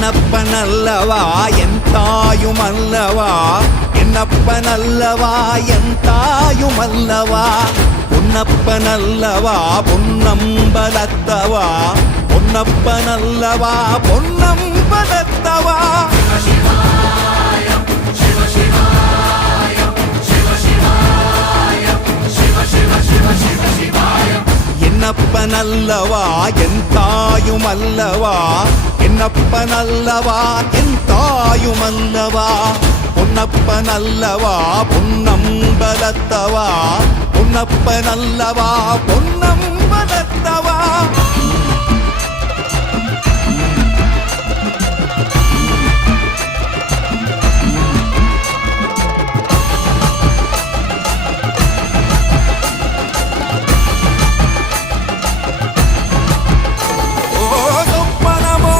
என்னப்பனல்லவா என் தாயுமல்லவா என்னப்பனல்லவா என் தாயுமல்லவா பொன்னப்பனல்லவா பொன்னம்பலத்தவா பொன்னப்பனல்லவா பொன்னம்பலத்தவா என்னப்பனல்லவா என் தாயுமல்லவா என்னப்பனல்லவா என் தாயுமல்லவா பொன்னப்பனல்லவா பொன்னம்பலத்தவா பொன்னப்பனல்லவா பொன்னம்பலத்தவா